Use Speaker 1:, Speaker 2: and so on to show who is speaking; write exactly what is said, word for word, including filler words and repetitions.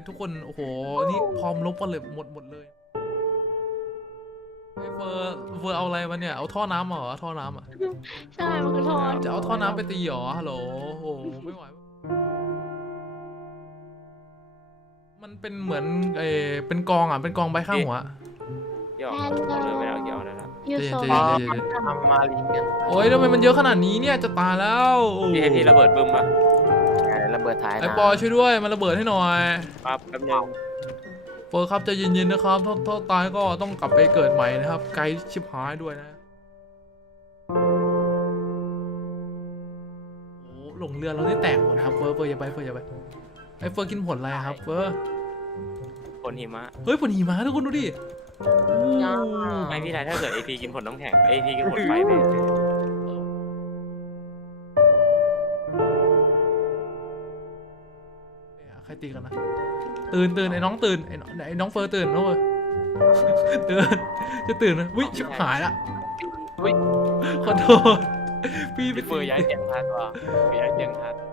Speaker 1: ทุกคนโอ้โหนี่พร้อมลบกันเลยหมดหมดเลยไอ้เฟอร์เฟอร์เอาอะไรมาเนี่ยเอาท่อน้ำมาเหรอท่อน้ำอ่ะ
Speaker 2: ใช่มันคือทอน
Speaker 1: จะเอาท่อน้ำไปตีเหรอฮัลโหลโอ้โหไม่ไหวมันเป็นเหมือนเออเป็นกองอ่ะเป็นกองใบข้างหัว
Speaker 3: เกี่ยวเอาเลยไม่เอาเกี่ยวแล้วนะ
Speaker 2: ยูโซ
Speaker 1: ใจเย็นใจเย็นใจเย็น
Speaker 4: ทำมาลิงกัน
Speaker 1: โอ้ยทำไมมันเยอะขนาดนี้เนี่ยจะตายแล้วโอ้โห
Speaker 3: พี่ให้พี่ระเบิดบึ้มปะ
Speaker 4: ระเบิดท้าย
Speaker 1: ไอปอช่วยด้วยมันระเบิดให้หน่อย
Speaker 3: ปั๊บแป๊บนึง
Speaker 1: เฟอร์ครับใจเย็นๆนะครับถ้าถ้าตายก็ต้องกลับไปเกิดใหม่นะครับไกลชิบหายด้วยนะโอ้หลงเรือเราได้แตกหมดนะครับเฟอร์เฟอร์อย่าไปเฟอร์อย่าไปไอเฟอร์กินผลอะไรครับเฟอร์
Speaker 3: ผลหิมะ
Speaker 1: เฮ้ยผลหิมะทุกคนดูดิ
Speaker 3: ไม่พี่ไรถ้าเกิดไอพีกินผลน้ำแข็งไอพีกินผลไฟไป
Speaker 1: ใครตีกันนะตื่นตื่นไอ้น้องตื่นไอ้น้องไอ้น้องเฟอร์ตื่นน้องเฟอร์ตื่นจะตื่นนะวิชิบหายละขอโทษพี่ไป
Speaker 3: พี่เฟอร์ย้ายเตียงทันว่ะย้ายเตียงทัน